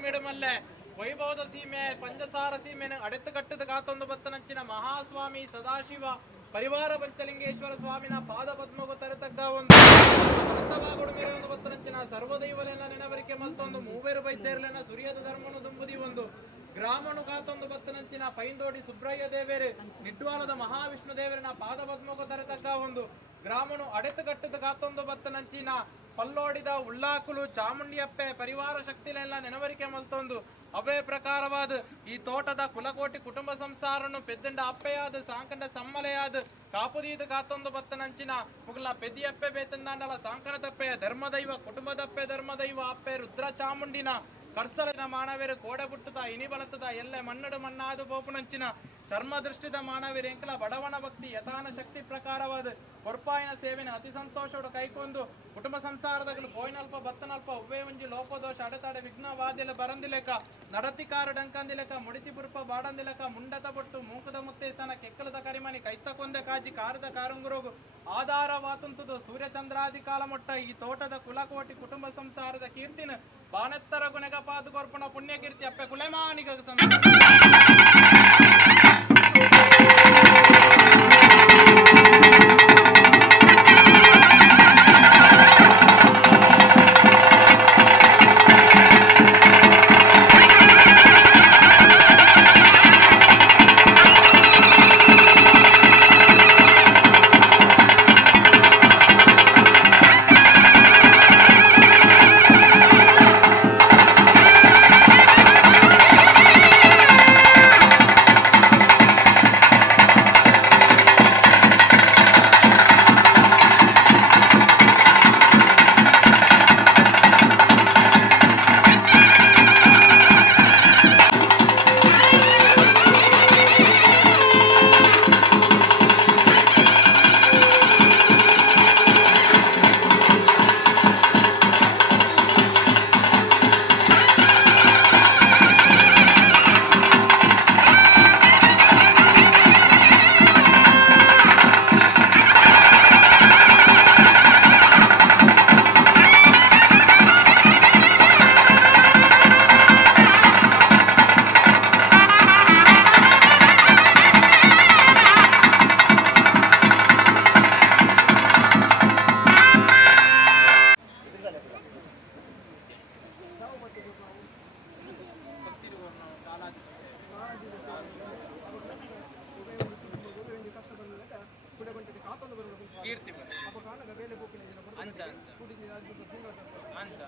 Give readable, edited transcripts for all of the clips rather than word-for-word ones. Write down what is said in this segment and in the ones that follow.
ಸೀಮೆಡುಮಲ್ಲೆ ವೈಭವದ ಸೀಮೆ ಪಂಚಸಾರ ಸೀಮೆ ಅಡೆತು ಕಟ್ಟದ ಕಾತೊಂದು ಬತ್ತನಂಚಿನ ಮಹಾಸ್ವಾಮಿ ಸದಾಶಿವ ಪರಿವಾರ ಪಂಚಲಿಂಗೇಶ್ವರ ಸ್ವಾಮಿನ ಪಾದ ಪದ್ಮಗು ತರತಕ್ಕ ಒಂದು ಮೆರೆಯೊಂದು ಬತ್ತನಂಚಿನ ಸರ್ವದೈವಲೆಲ್ಲ ನೆನವರಿಕೆ ಮಲ್ತೊಂದು ಮೂವೇರು ಬೈದ್ದೇರ್ಲೆನ ಸುರಿಯದ ಧರ್ಮನು ದುಂಬುದಿ ಒಂದು ಗ್ರಾಮನು ಕಾತೊಂದು ಬತ್ತನಂಚಿನ ಪೈಂದೋಡಿ ಸುಬ್ರಹ್ಯ ದೇವೇರೆ ನಿಡ್ವಾಲದ ಮಹಾವಿಷ್ಣು ದೇವರಿನ ಪಾದ ಪದ್ಮಗು ತರತಕ್ಕ ಒಂದು ಗ್ರಾಮನು ಅಡೆತು ಕಟ್ಟದ ಕಾತೊಂದು ಬತ್ತನಂಚಿನ ಪಲ್ಲೋಡಿದ ಉಳ್ಳಾಕುಲು ಚಾಮುಂಡಿಯಪ್ಪೆ ಪರಿವಾರ ಶಕ್ತಿಲೆಲ್ಲ ನೆನವರಿಕೆ ಮಲ್ತೊಂದು ಅವೇ ಪ್ರಕಾರವಾದ ಈ ತೋಟದ ಕುಲಕೋಟಿ ಕುಟುಂಬ ಸಂಸಾರನು ಪೆದ್ದಂಡ ಅಪ್ಪೆಯಾದ ಸಾಂಕಂಡ ಸಮ್ಮಲೆಯಾದ ಕಾಪುದೀದ ಕಾತೊಂದು ಬತ್ತನಂಚಿನ ಮುಗಲ ಪೆದಿಯಪ್ಪೆ ಬೇತಂದಾಂಡಲ ಸಾಂಕನದಪ್ಪೆಯ ಧರ್ಮದೈವ ಕುಟುಂಬದಪ್ಪೆ ಧರ್ಮದೈವ ಅಪ್ಪೆ ರುದ್ರ ಚಾಮುಂಡಿನ ಕರ್ಸಲಿನ ಮಾನವೇರು ಕೋಡೆ ಬುಟ್ಟದ ಇನಿ ಬಲತದ ಎಲ್ಲೆ ಮಣ್ಣಡು ಮಣ್ಣಾದು ಬೋಪುನಂಚಿನ ಚರ್ಮ ದೃಷ್ಟಿದ ಮಾನವೇರು ಎಂಕಲ ಬಡವನ ಭಕ್ತಿ ಯಥಾನ ಶಕ್ತಿ ಪ್ರಕಾರವಾದ ಕೊರ್ಪಾಯಿನ ಸೇವೆನ ಅತಿ ಸಂತೋಷೋಡು ಕೈಕೊಂದು ಕುಟುಂಬ ಸಂಸಾರದಗಳು ಪೋಯ್ನಲ್ಪ ಬತ್ತನಲ್ಪ ಉವ್ವೇ ಒಂಜಿ ಲೋಪದೋಷ ಅಡೆತಾಡೆ ವಿಘ್ನವಾದ್ಯಲ ಬರಂದಿಲೆಕ ನಡತಿಕಾರ ಡಂಕಂದಿಲೆಕ ಮುಡಿತಿ ಬುರುಪ ಬಾಡಂದಿಲೆಕ ಮುಂಡತ ಬೊಟ್ಟು ಮೂಕದ ಮುತ್ತೇಸನ ಕೆಕ್ಕಲದ ಕರಿಮನಿ ಕೈತ ಕೊಂದೆ ಕಾಜಿ ಕಾರದ ಕಾರುಂಗುರೋಗು ಆಧಾರವಾತುಂತುದು ಸೂರ್ಯಚಂದ್ರಾದಿ ಕಾಲ ಮೊಟ್ಟ ಈ ತೋಟದ ಕುಲಕೋಟಿ ಕುಟುಂಬ ಸಂಸಾರದ ಕೀರ್ತಿನ ಬಾನೆತ್ತರ ಗುಣಗ ಪಾದು ಕೊರ್ಪಣ ಪುಣ್ಯ ಕೀರ್ತಿ ಅಪ್ಪೆ ಕುಲೆಮಾನಿಗ ಕೀರ್ತಿ ಅಂಚ ಅಂಚ ಅಂಚ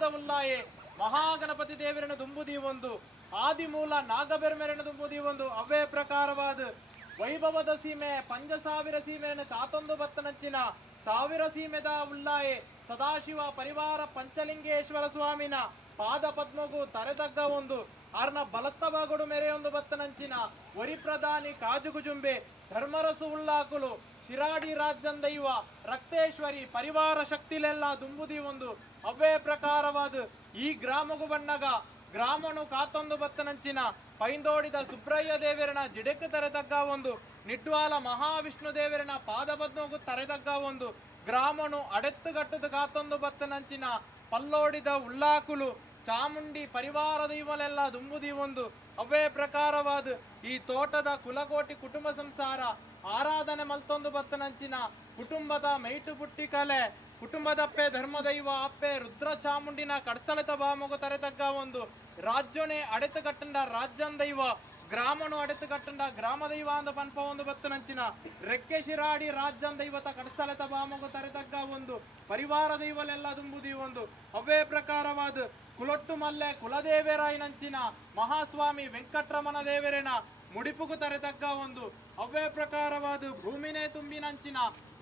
ದುಂಬುದ ಉಲ್ಲಾಯೆ ಮಹಾಗಣಪತಿ ದೇವರನ್ನು ದುಂಬುದಿ ಒಂದು ಆದಿಮೂಲ ನಾಗಬೆರ್ಮೆರನ್ನು ದುಂಬುದಿ ಒಂದು ಅವೇ ಪ್ರಕಾರವಾದ ವೈಭವದ ಸೀಮೆ 5,000 ಸೀಮೆಯನ್ನು ಕಾತೊಂದು ಬತ್ತನಂಚಿನ 1000 ಸೀಮೆದ ಉಲ್ಲಾಯೆ ಸದಾಶಿವ ಪರಿವಾರ ಪಂಚಲಿಂಗೇಶ್ವರ ಸ್ವಾಮಿನ ಪಾದ ಪದ್ಮಗೂ ತರೆದಗ್ಗ ಒಂದು ಆರ್ನ ಬಲತ್ತಬಾಗೊಡು ಮೆರೆಯೊಂದು ಬತ್ತನಂಚಿನ ವರಿ ಪ್ರಧಾನಿ ಕಾಜುಗುಜುಂಬೆ ಧರ್ಮರಸು ಉಳ್ಳಾಕುಲು ಶಿರಾಡಿ ರಾಜ್ಯನ್ ದೈವ ರಕ್ತೇಶ್ವರಿ ಪರಿವಾರ ಶಕ್ತಿಲೆಲ್ಲ ದುಂಬುದಿ ಒಂದು ಅವೇ ಪ್ರಕಾರವಾದ ಈ ಗ್ರಾಮಗು ಬಣ್ಣಗ ಗ್ರಾಮನು ಕಾತೊಂದು ಬತ್ತನಂಚಿನ ಪೈಂದೋಡಿದ ಸುಬ್ರಹ್ಯ ದೇವರನ ಜಿಡೆಕ್ ತರೆದಗ್ಗ ಒಂದು ನಿಡ್ವಾಲ ಮಹಾವಿಷ್ಣು ದೇವರನ ಪಾದಪದ್ಮಗು ತರೆದಗ್ಗ ಒಂದು ಗ್ರಾಮನು ಅಡೆತ್ತುಗಟ್ಟದ ಕಾತೊಂದು ಬತ್ತನಂಚಿನ ಪಲ್ಲೋಡಿದ ಉಳ್ಳಾಕುಲು ಚಾಮುಂಡಿ ಪರಿವಾರ ದೈವಲೆಲ್ಲ ದುಂಬುದಿ ಒಂದು ಅವೇ ಪ್ರಕಾರವಾದ ಈ ತೋಟದ ಕುಲಕೋಟಿ ಕುಟುಂಬ ಸಂಸಾರ ಆರಾಧನೆ ಮಲ್ತೊಂದು ಬತ್ತನಂಚಿನ ಕುಟುಂಬದ ಮೈಟು ಪುಟ್ಟಿ ಕಲೆ ಕುಟುಂಬದಪ್ಪೆ ಧರ್ಮದೈವ ಅಪ್ಪೆ ರುದ್ರ ಚಾಮುಂಡಿನ ಕಡ್ಸಳೆತ ಬಾಮಗು ತರೆತಗ್ಗ ಒಂದು ರಾಜ್ಯನೇ ಅಡೆತು ಕಟ್ಟಂಡ ರಾಜ್ಯನ್ ದೈವ ಗ್ರಾಮನು ಅಡೆತು ಕಟ್ಟಂಡ ಗ್ರಾಮ ದೈವ ಅಂದ ಪನ್ಪ ಒಂದು ಬತ್ತನಂಚಿನ ರೆಕ್ಕೆ ಶಿರಾಡಿ ರಾಜ್ಯನ್ ದೈವತ ಕಡ್ಸಳೆತ ಬಾಮಗು ತರೆತಗ್ಗ ಒಂದು ಪರಿವಾರ ದೈವಲೆಲ್ಲ ದುಂಬುದಿ ಒಂದು ಅವೇ ಪ್ರಕಾರವಾದ ಕುಲೊಟ್ಟು ಮಲ್ಲೆ ಕುಲದೇವರಾಯನಂಚಿನ ಮಹಾಸ್ವಾಮಿ ವೆಂಕಟ್ರಮಣ ದೇವರೇನ ಮುಡಿಪುಗು ತರೆತಗ್ಗ ಒಂದು ಅವೇ ಪ್ರಕಾರವಾದ ಭೂಮಿನೇ ತುಂಬಿನಂಚಿನ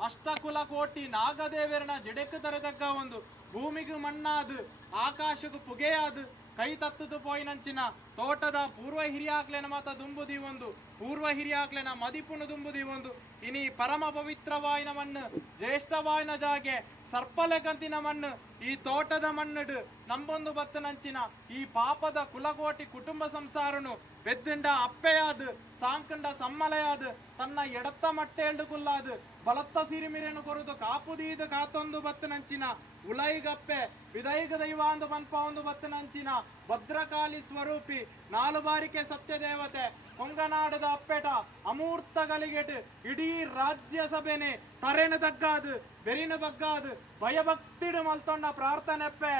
ಅಷ್ಟಕುಲ ಕೋಟಿ ನಾಗದೇವರನ ಜಡೆಕ್ ತರೆತಗ್ಗ ಒಂದು ಭೂಮಿಗೂ ಮಣ್ಣಾದು ಆಕಾಶಕ್ಕೂ ಪುಗೆಯಾದು ಕೈ ತತ್ತದು ಪೋಯಿನಂಚಿನ ತೋಟದ ಪೂರ್ವ ಹಿರಿಯಾಕ್ಲೆನ ಮಾತ ದುಂಬುದಿ ಒಂದು ಪೂರ್ವ ಹಿರಿಯಾಕ್ಲೆನ ಮದಿಪುನು ದುಂಬುದಿ ಒಂದು ಇನಿ ಪರಮ ಪವಿತ್ರವಾಯಿನ ಮಣ್ಣು ಜ್ಯೇಷ್ಠವಾಯಿನ ಜಾಗೆ ಸರ್ಪಲೆಗಂತಿನ ಮಣ್ಣು ಈ ತೋಟದ ಮಣ್ಣುಡು ನಂಬೊಂದು ಬತ್ತನಂಚಿನ ಈ ಪಾಪದ ಕುಲಕೋಟಿ ಕುಟುಂಬ ಸಂಸಾರನು ಬೆದ್ದಿಂಡ ಅಪ್ಪೆಯಾದು ಸಾಂಕಂಡ ಸಮ್ಮಲೆಯಾದು ತನ್ನ ಎಡತ್ತ ಮಟ್ಟೆಲ್ಡು ಕುಲ್ಲಾದು ಬಲತ್ತ ಸಿರಿಮಿರೆನು ಕೊರುದು ಕಾಪುದೀದು ಕಾತೊಂದು ಬತ್ತನಂಚಿನ ಉಲೈಗಪ್ಪೆ ವಿದೈಗ ದೈವಾಂದ ಪನ್ಪ ಒಂದು ಬತ್ತನಂಚಿನ ಭದ್ರಕಾಳಿ ಸ್ವರೂಪಿ 4 ಬಾರಿಕೆ ಸತ್ಯ ದೇವತೆ ಕೊಂಗನಾಡದ ಅಪ್ಪೆಟ ಅಮೂರ್ತ ಗಲಿಗೆಟ್ ಇಡೀ ರಾಜ್ಯ ಸಭೆನೆ ತರೆನ ತಗ್ಗಾದು ಬೆರಿನ ಬಗ್ಗಾದು ಭಯಭಕ್ತಿಡು ಮಲ್ತೊಂಡ ಪ್ರಾರ್ಥನೆಪ್ಪೆ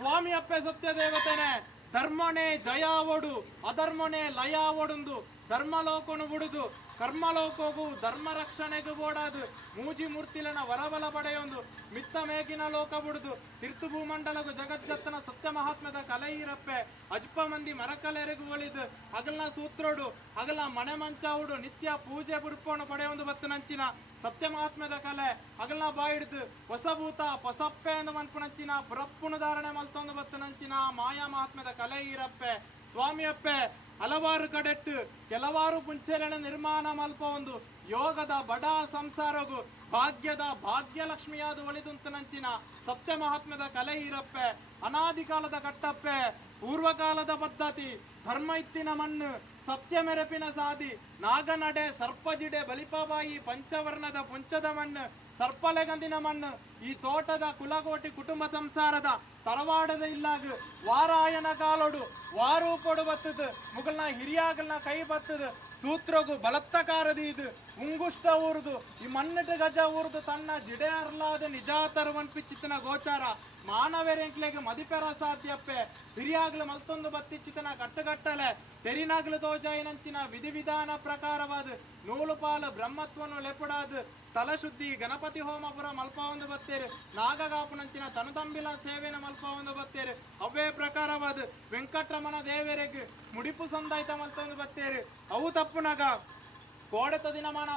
ಸ್ವಾಮಿ ಅಪ್ಪೆ ಸತ್ಯ ದೇವತೆನೆ ಧರ್ಮನೇ ಜಯ ಒಡು ಅಧರ್ಮನೇ ಲಯ ಒಡುಂದು ಧರ್ಮಲೋಕನು ಬಿಡುದು ಕರ್ಮಲೋಕಗೂ ಧರ್ಮ ರಕ್ಷಣೆಗೂ ಬೋಡಾದು ಮೂಜಿ ಮೂರ್ತಿಲನ ವರಬಲ ಪಡೆಯೊಂದು ಮಿತ್ತ ಮೇಗಿನ ಲೋಕ ಬಿಡುದು ತೀರ್ತು ಭೂಮಂಡಲಗು ಜಗಜ್ಜತ್ತನ ಸತ್ಯ ಮಹಾತ್ಮದ ಕಲೆ ಇರಪ್ಪೆ ಅಜ್ಪ ಮಂದಿ ಮರಕಲೆರೆಗೂ ಒಳಿದು ಹಗಲ್ನ ಸೂತ್ರೋಡು ಹಗಲ ಮನೆ ಮಂಚ ಉಡು ನಿತ್ಯ ಪೂಜೆ ಬುಡ್ಪೋಣ ಪಡೆಯೊಂದು ಬತ್ತನಂಚಿನ ಸತ್ಯ ಮಹಾತ್ಮದ ಕಲೆ ಹಗಲ್ನ ಬಾಯಿಡ್ದು ಹೊಸಭೂತ ಹೊಸಪ್ಪೆ ಎಂದು ಮನ್ಪುನಂಚಿನ ಪುರಪ್ಪುನು ಧಾರಣೆ ಮಲ್ತೊಂದು ಬತ್ತನಂಚಿನ ಮಾಯಾ ಮಹಾತ್ಮದ ಕಲೆ ಇರಪ್ಪೆ ಸ್ವಾಮಿ ಅಪ್ಪೆ ಹಲವಾರು ಕಡೆಟ್ಟು ಕೆಲವಾರು ಪುಂಚೆರಣ ನಿರ್ಮಾಣ ಮಲ್ಪ ಒಂದು ಯೋಗದ ಬಡ ಸಂಸಾರಗು ಭಾಗ್ಯದ ಭಾಗ್ಯಲಕ್ಷ್ಮಿಯಾದ ಒಳಿದುಂತನಂಚಿನ ಸತ್ಯ ಮಹಾತ್ಮದ ಕಲೆ ಇರಪ್ಪೆ ಅನಾದಿ ಕಾಲದ ಕಟ್ಟಪ್ಪೆ ಪೂರ್ವಕಾಲದ ಪದ್ಧತಿ ಧರ್ಮ ಇತ್ತಿನ ಮಣ್ಣು ಸತ್ಯ ಮೆರಪಿನ ಸಾದಿ ನಾಗನಡೆ ಸರ್ಪಜಿಡೆ ಬಲಿಪಾಬಾಯಿ ಪಂಚವರ್ಣದ ಪುಂಚದ ಮಣ್ಣು ಸರ್ಪಲೆಗಂದಿನ ಮಣ್ಣು ಈ ತೋಟದ ಕುಲಕೋಟಿ ಕುಟುಂಬ ಸಂಸಾರದ ತರವಾಡದ ಇಲ್ಲಾಗ ವಾರಾಯನ ಕಾಲೋಡು ವಾರೂಪೊಡು ಬತ್ತದು ಮುಗಲ್ನ ಹಿರಿಯಾಗಲ್ನ ಕೈ ಬತ್ತದು ಸೂತ್ರಗು ಬಲತ್ತಕಾರದಿ ಇದು ಉಂಗುಷ್ಟ ಊರುದು ಈ ಮಣ್ಣಟ ಗಜ ಊರುದು ತನ್ನ ಜಿಡೆ ಅರ್ಲಾದ ನಿಜಾತರವನ್ ಪಿಚ್ಚಿತನ ಗೋಚಾರ ಮಾನವರೆಂಕ್ಲೆಗೆ ಮದಿಪೆರ ಸಾಧ್ಯಪ್ಪೆ ಹಿರಿಯಾಗ್ಲು ಮಲ್ತೊಂದು ಬತ್ತಿಚ್ಚಿತನ ಕಟ್ಟಗಟ್ಟಲೆ ತೆರಿನಾಗ್ಲು ತೋಜಾಯಿನಂಚಿನ ವಿಧಿ ವಿಧಾನ ಪ್ರಕಾರವಾದ ನೂಲುಪಾಲು ಬ್ರಹ್ಮತ್ವನು ಲೆಪಡಾದು ಸ್ಥಳಶುದ್ಧಿ ಗಣಪತಿ ಹೋಮಪುರ ಮಲ್ಪ ಒಂದು ಬತ್ತೇರು ನಾಗಗಾಪುನಂಚಿನ ತನುತಂಬಿಲ ಸೇವೆನ ಮಲ್ಪ ಒಂದು ಬತ್ತೇರು ಅವೇ ಪ್ರಕಾರವಾದ ವೆಂಕಟರಮಣ ದೇವರಿಗೆ ಮುಡಿಪು ಸಂದಾಯಿತ ಮಲ್ಪ ಒಂದು ಬತ್ತೇರು ಅವು ತಪ್ಪುನಗ ಕೋಡೆತ ದಿನಮಾನ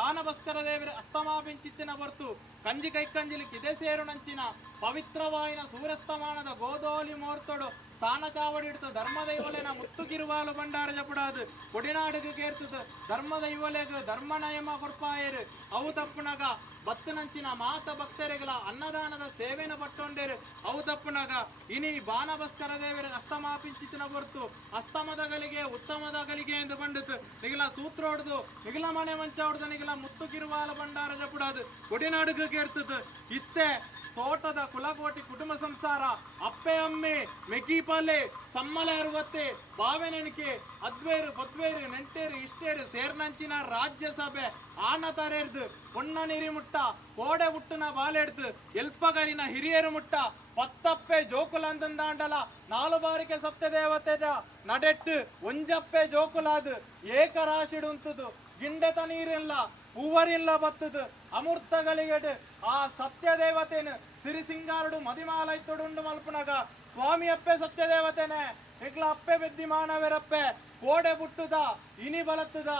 ಬಾನಭಸ್ಕರ ದೇವರ ಅಸ್ತಮಾಪಿಂಚಿತ್ತಿನ ಹೊರ್ತು ಕಂಜಿ ಕೈಕಂಜಿಲಿ ಕಿದೆ ಸೇರು ನಂಚಿನ ಪವಿತ್ರವಾಯಿನ ಸೂರ್ಯಸ್ತಮಾನದ ಗೋಧೋಲಿ ಮೋರ್ತೊಡು ಸ್ಥಾನ ಚಾವಡಿಡ್ತು ಧರ್ಮದೈವಲೆನ ಮುತ್ತುಗಿರುವಾಲು ಬಂಡಾರ ಜಪಡಾದು ಕೊಡಿನಾಡಿಗೆ ಕೇರ್ತದು ಧರ್ಮದೈವಲೆಗ ಧರ್ಮನಯಮ ಕೊಡ್ಪಾಯರು ಅವು ತಪ್ಪುನಗ ಬತ್ತನಂಚಿನ ಮಾತ ಭಕ್ತರಿಗಳ ಅನ್ನದಾನದ ಸೇವೆನ ಪಟ್ಟೊಂಡೇರು ಅವು ತಪ್ಪುನಗ ಇನಿ ಬಾನಭಸ್ಕರ ದೇವರ ಅಸ್ತಮಾಪಿಂಚಿತ್ತಿನ ಹೊರ್ತು ಅಸ್ತಮದಗಳಿಗೆ ಉತ್ತಮದಗಳಿಗೆ ಎಂದು ಬಂಡಿತು ನಿಗಲ ಸೂತ್ರ ಹೊಡೆದು ನಿಗಲ ಮನೆ ಮಂಚ ಹೊಡೆದು ನಿಗಲ ಮುತ್ತುಗಿರುವಾಲ ಬಂಡಾರ ಜಪಡಾದು ಕೊಡಿನಾಡಿಗೆ ಕೇರ್ತದು ಇತ್ತೆ ತೋಟದ ಕುಲಕೋಟಿ ಕುಟುಂಬ ಸಂಸಾರ ಅಪ್ಪೆ ಅಮ್ಮೆ ಮೆಕ್ಕಿಪಾಲೆ ಸಮ್ಮಲ ಇರುವತ್ತೆ ಬಾವೆನೆಣಿಕೆ ಅದ್ವೇರು ಬದ್ವೇರು ನೆಂಟೇರು ಇಷ್ಟೇರು ಸೇರ್ನಂಚಿನ ರಾಜ್ಯಸಭೆ ಆನ ತರೆರ್ದು பொன்ன நீரி முட்டா கோடை விட்டுன ಬಾಲೆಡ್ದು ಎಲ್ಪಗರಿನ ಹಿರಿಯರು ಮುಟ್ಟ ಪತ್ತಪ್ಪೆ ಜೋಕುಲಂದಂದಾಂಡಲ 4 ಬಾರಿಗೆ ಸತ್ಯ ದೇವತೆದ ನಡೆಟ್ಟು ಒಂಜಪ್ಪೆ ಜೋಕುಲಾದು ಏಕರಾಶಿಡುಂತದು ಗಿಂಡೆತ ನೀರಿಲ್ಲ ಹೂವರಿಲ್ಲ ಬತ್ತದು ಅಮೃತಗಳಿಗೆಡು ಆ ಸತ್ಯ ದೇವತೆನು ಸಿರಿಸಿಂಗಾರುಡು ಮದಿಮಾಲೈತೊಡುಂಡು ಮಲ್ಪುನಗ ಸ್ವಾಮಿ ಅಪ್ಪೆ ಸತ್ಯ ದೇವತೆನೆ ಎಗ್ಲ ಅಪ್ಪೆ ಬೆದ್ದಿ ಮಾನವರಪ್ಪೆ ಕೋಡೆ ಬುಟ್ಟುದ ಇನಿ ಬಲತ್ತುದ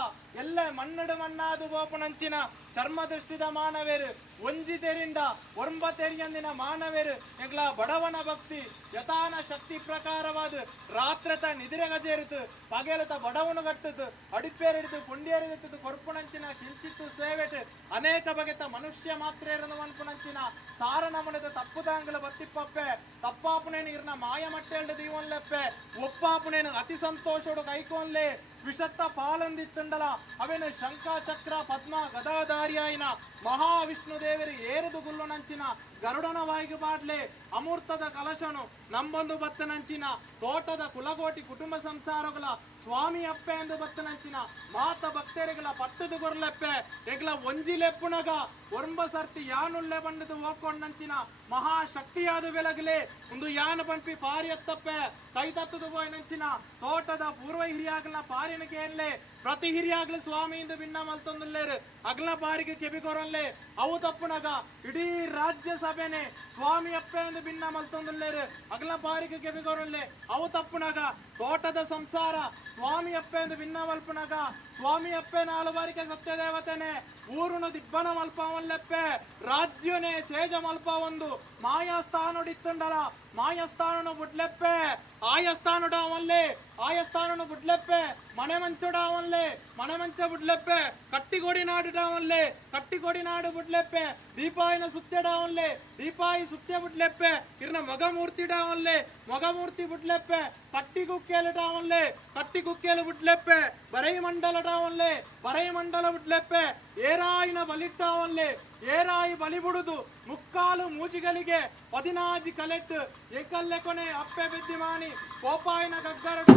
ಎಲ್ಲ ಮಣ್ಣಡು ಮಣ್ಣಾದು ಗೋಪುನಂಚಿನ ಚರ್ಮ ದೃಷ್ಟಿದ ಮಾನವೇರು ಒಂಜಿ ತೆರಿಂದ ಒರ್ಂಬ ತೆರಿಯಂದಿನ ಮಾನವೇರು ಎಗ್ಲ ಬಡವನ ಭಕ್ತಿ ಯಥಾನ ಶಕ್ತಿ ಪ್ರಕಾರವಾದ ರಾತ್ರತ ನಿದಿರೆ ಗಜೇರಿತು ಪಗೆಲತ ಬಡವನು ಗಟ್ಟುದು ಅಡಿಪೇರಿಡಿದು ಪುಂಡಿಯರಿದಿತ್ತು ಕೊರ್ಪುನಂಚಿನ ಕಿಂಚಿತ್ತು ಸೇವೆಟ್ ಅನೇಕ ಬಗೆತ ಮನುಷ್ಯ ಮಾತ್ರ ಇರನು ಅನ್ಪುನಂಚಿನ ಸಾರನ ಮನೆದ ತಪ್ಪುದಾಂಗಲ ಬತ್ತಿಪ್ಪಪ್ಪೆ ತಪ್ಪಾಪುನೇನು ಇರ್ನ ಮಾಯ ಮಟ್ಟೆಲ್ಡು ದೀವನ್ಲೆಪ್ಪೆ ಒಪ್ಪಾಪುನೇನು ಅತಿ ಸಂತೋಷೋಡು ಕೈಕೋನ್ಲೆ ವಿಷತ್ತ ಪಾಲಂದಿತ್ತುಂಡಲ ಅವೇನು ಶಂಖ ಚಕ್ರ ಪದ್ಮ ಗದಾಧಾರಿಯಾಯಿನ ಮಹಾವಿಷ್ಣು ದೇವರು ಏರುದು ಗುಲ್ಲುನಂಚಿನ ಗರುಡನ ವಾಯಿಗೆ ಬಾಡ್ಲೆ ಅಮೂರ್ತದ ಕಲಶನು ನಂಬೊಂದು ಬತ್ತನಂಚಿನ ತೋಟದ ಕುಲಗೋಟಿ ಕುಟುಂಬ ಸಂಸಾರಗಳ ಸ್ವಾಮಿ ಅಪ್ಪೆ ಎಂದು ಬತ್ತನಂಚಿನ ಮಾತ ಭಕ್ತರಿಗಳ ಪಟ್ಟದು ಗೊರ್ಲೆಪ್ಪೆ ಎಗ್ಲ ಒಂಜಿಲೆಪ್ಪುನಗ ಒರ್ಂಬ ಸರ್ತಿ ಯಾನುಳ್ಳೆ ಬಂಡದು ಹೋಗ್ಕೊಂಡಂಚಿನ ಮಹಾಶಕ್ತಿಯಾದ ಬೆಳಗಲೆ ಒಂದು ಯಾನ ಪಂಪಿ ಪಾರಿ ಎತ್ತಪ್ಪೆ ಕೈ ತತ್ತದು ನಂಚಿನ ತೋಟದ ಪೂರ್ವ ಹಿರಿಯಾಗಲ ಪಾರಿನಕ್ಕೆ ಏನ್ಲೆ ಪ್ರತಿ ಹಿರಿಯಾಗ್ಲು ಸ್ವಾಮಿಯಿಂದ ಭಿನ್ನ ಮಲ್ತೊಂದುಲ್ಲೇರು ಅಗ್ಲ ಪಾರಿಗೆ ಕೆಬಿಕೊರಲ್ಲೇ ಅವು ತಪ್ಪುನಗ ಇಡೀ ರಾಜ್ಯ ಸಭೆನೆ ಸ್ವಾಮಿ ಅಪ್ಪೆ ಎಂದು ಭಿನ್ನ ಮಲ್ತೊಂದುಲ್ಲೇರು ಅಗ್ಲ ಪಾರಿಗೆ ಕೆಬಿಕೊರಲ್ಲೇ ಅವು ತಪ್ಪುನಗ ತೋಟದ ಸಂಸಾರ ಸ್ವಾಮಿ ಅಪ್ಪೆ ಎಂದು ಭಿನ್ನ ಮಲ್ಪುನಗ ಸ್ವಾಮಿ ಅಪ್ಪೆ 4 ಬಾರಿಗೆ ಸತ್ಯ ದೇವತೆನೆ ಊರುನು ದಿಬ್ಬನ ಮಲ್ಪವಲ್ಲೆಪ್ಪೆ ರಾಜ್ಯನೇ ಸೇಜ ಮಲ್ಪ ಒಂದು ಮಾಯಾಸ್ಥಾನುಡಿತ್ತುಂಡಲ ಮಾಯಸ್ಥಾನನು ಬುಡ್ಲೆಪ್ಪೆ ಆಯಸ್ಥಾನುಡಾವಲ್ಲೇ ಆಯಸ್ಥಾನನು ಬುಡ್ಲೆಪ್ಪೆ ಮನೆ ಮಂಚುಡಾವಲ್ಲೇ ಮನೆ ಮಂಚ ಬುಡ್ಲೆಪ್ಪೆ ಕಟ್ಟಿಗೋಡಿ ನಾಡುಡಾವಲ್ಲೇ ಕಟ್ಟಿಗೋಡಿ ನಾಡು ಬುಡ್ಲೆಪ್ಪೆ ದೀಪಾಯಿನ ಸುತ್ತೆಡಾವಲ್ಲೇ ದೀಪಾಯಿ ಸುತ್ತೆ ಬುಡ್ಲೆಪ್ಪೆ ಇರ್ನ ಮೊಗಮೂರ್ತಿಡಾವಲ್ಲೇ ಮೊಗಮೂರ್ತಿ ಬುಡ್ಲೆಪ್ಪೆ ಕಟ್ಟಿ ಕುಕ್ಕೇಲಿಡಾವಲ್ಲೇ ಕಟ್ಟಿ ಕುಕ್ಕೇಲು ಬುಡ್ಲೆಪ್ಪೆ ಬರೈ ಮಂಡಲಡಾವಲ್ಲೇ ಬರೈ ಮಂಡಲ ಬುಡ್ಲೆಪ್ಪೆ ಏರಾಯಿನ ಬಲಿಟ್ಟಾವಲ್ಲೇ ಏರಾಯಿ ಬಲಿ ಬಿಡುದು ಮುಕ್ಕಾಲು ಮೂಜಿಗಳಿಗೆ 16 ಕಲೆಟ್ ಏಕಲ್ಲೆ ಕೊನೆ ಅಪ್ಪೆ ಬೆದ್ದಿಮಾನಿ ಕೋಪಾಯಿನ ಗಗ್ಗರಡು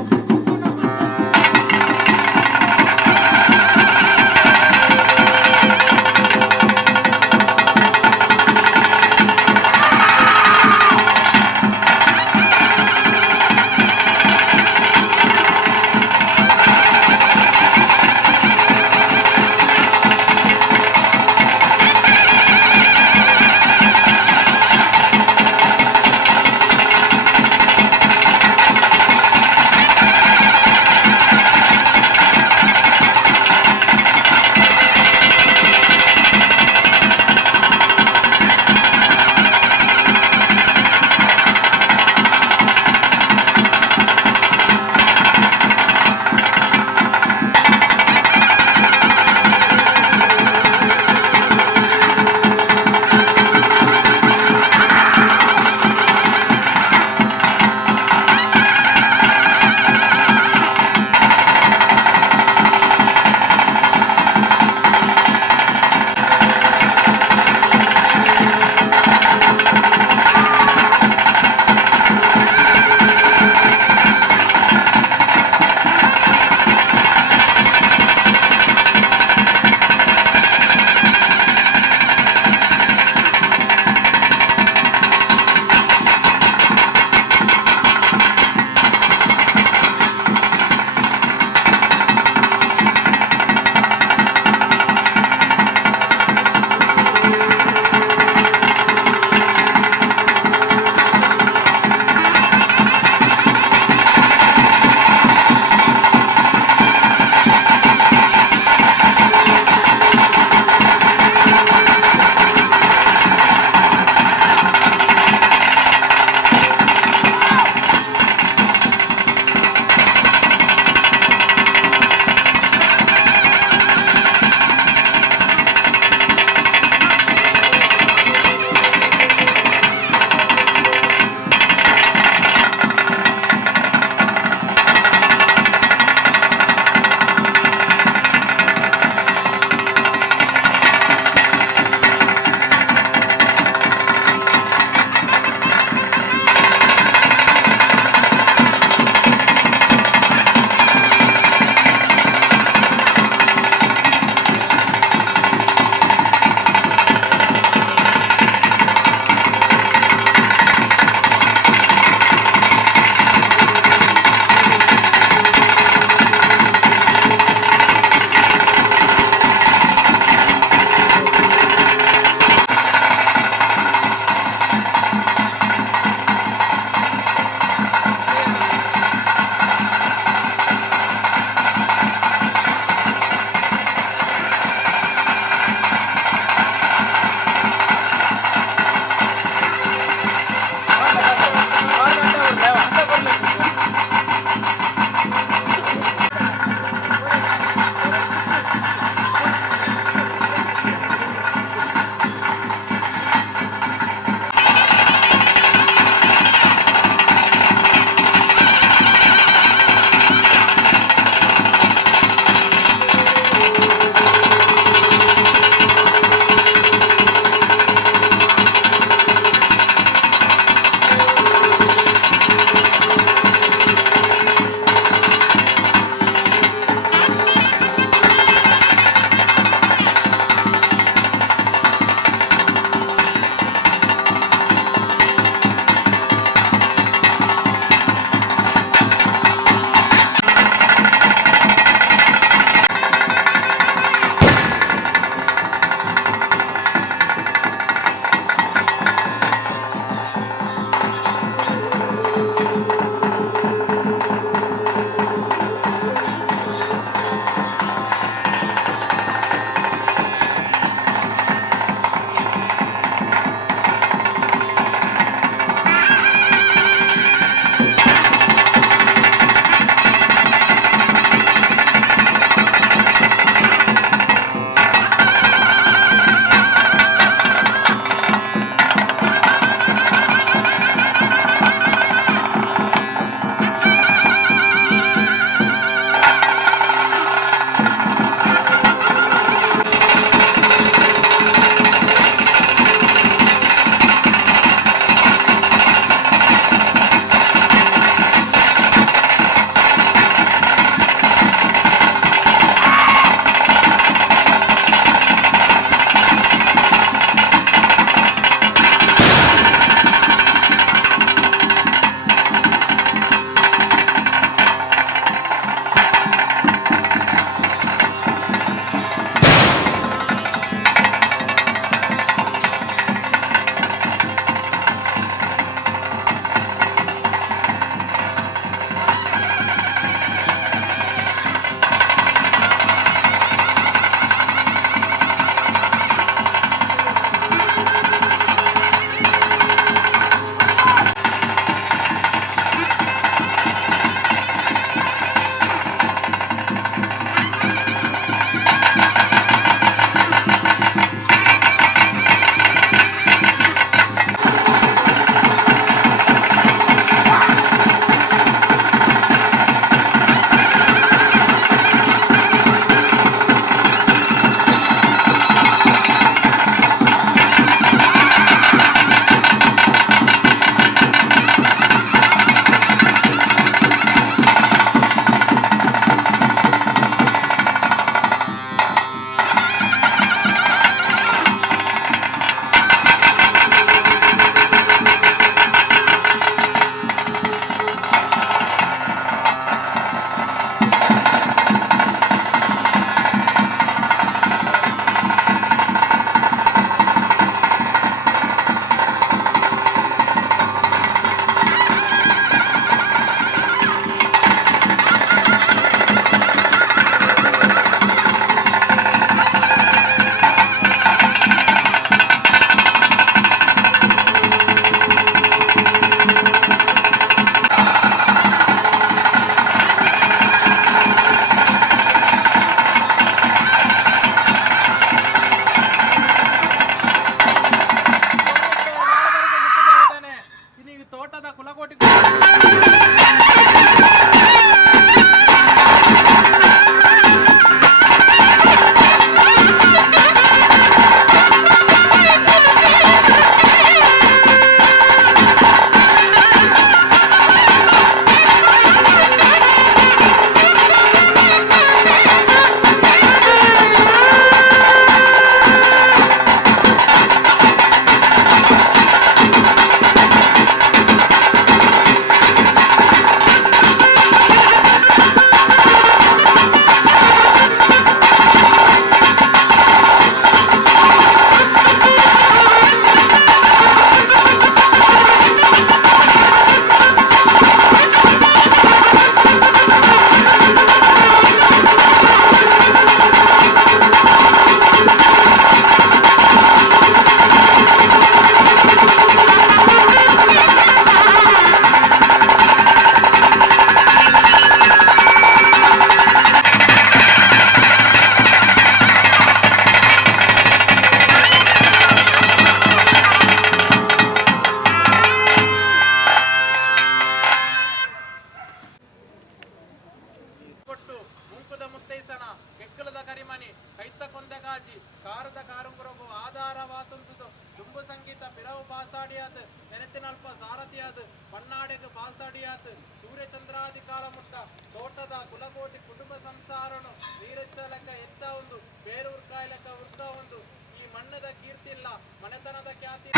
ಕೆಕ್ಕಲದ ಕರಿಮನಿ ಕೈತ ಕೊಂದೆ ಕಾಜಿ ಕಾರದ ಕಾರುಂಬರಗು ಆಧಾರವಾತಂತುದು ದುಂಬು ಸಂಗೀತ ಪಿರವು ಪಾಸಾಡಿಯಾತ್ ನೆನೆತಿನಲ್ಪ ಸಾರಥಿಯಾತ್ ಪನ್ನಾಡೆಗೆ ಪಾಸಾಡಿಯಾತ್ ಸೂರ್ಯಚಂದ್ರಾದಿ ಕಾಲ ಮುಟ್ಟ ತೋಟದ ಕುಲಕೋಟಿ ಕುಟುಂಬ ಸಂಸಾರನು ನೀರೆಚ್ಚ ಲೆಕ್ಕ ಹೆಚ್ಚ ಒಂದು ಬೇರೂರ್ ಕಾಯಿ ಲೆಕ್ಕ ವೃತ್ತ ಒಂದು ಈ ಮಣ್ಣದ ಕೀರ್ತಿ ಇಲ್ಲ ಮನೆತನದ ಖ್ಯಾತಿ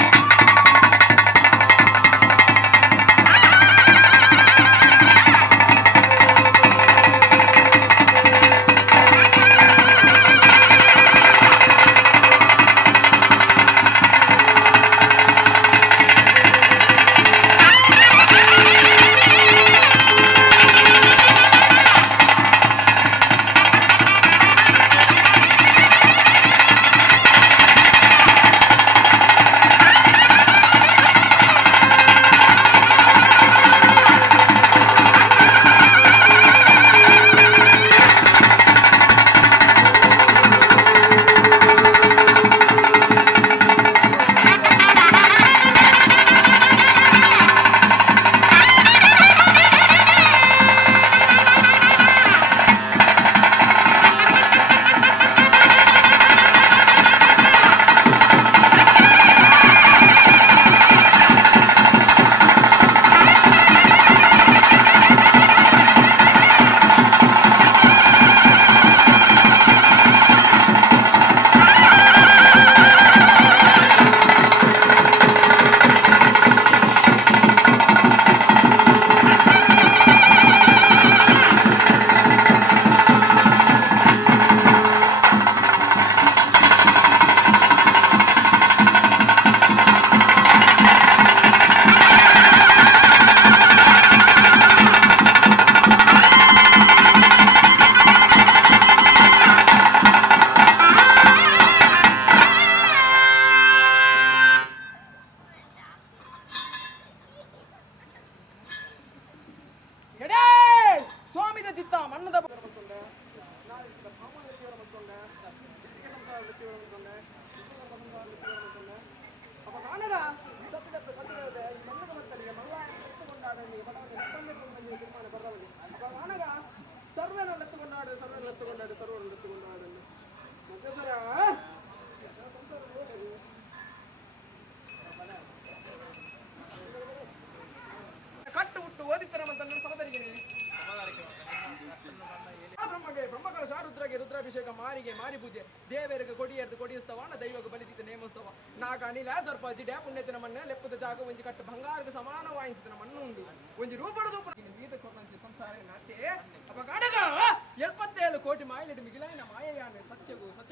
ರುದ್ರಾಭಿಷೇಕ ಮಾರಿಗೆ ಮಾರಿ ಪೂಜೆ ದೇವರಿಗೆ ಕೊಡಿಯರ್ದು ಕೊಡಿಸ್ತವಾನ ದೈವಕ್ಕೆ ಬಲಿದಿದ್ದ ನೇಮೋತ್ಸವ ನಾಗ ಅನಿಲ ಸರ್ಪಾಜಿ ಡ್ಯಾ ಪುಣ್ಯತಿನ ಮಣ್ಣ ಲೆಪ್ಪದ ಜಾಗ ಒಂಜಿ ಕಟ್ಟು ಬಂಗಾರಕ್ಕೆ ಸಮಾನ ವಾಯಿಸಿದ ಮಣ್ಣು ಉಂಡು ಒಂಜಿ ರೂಪದ ಗೀತ ಕೊರಂಚಿ ಸಂಸಾರ ನಾತೆ ಅಪ ಗಡಗ 77 ಕೋಟಿ ಮಾಯಲಿಟ್ಟು ಮಿಗಿಲಾಯಿನ ಮಾಯಯಾನೆ ಸತ್ಯಗೂ ಸತ್ಯ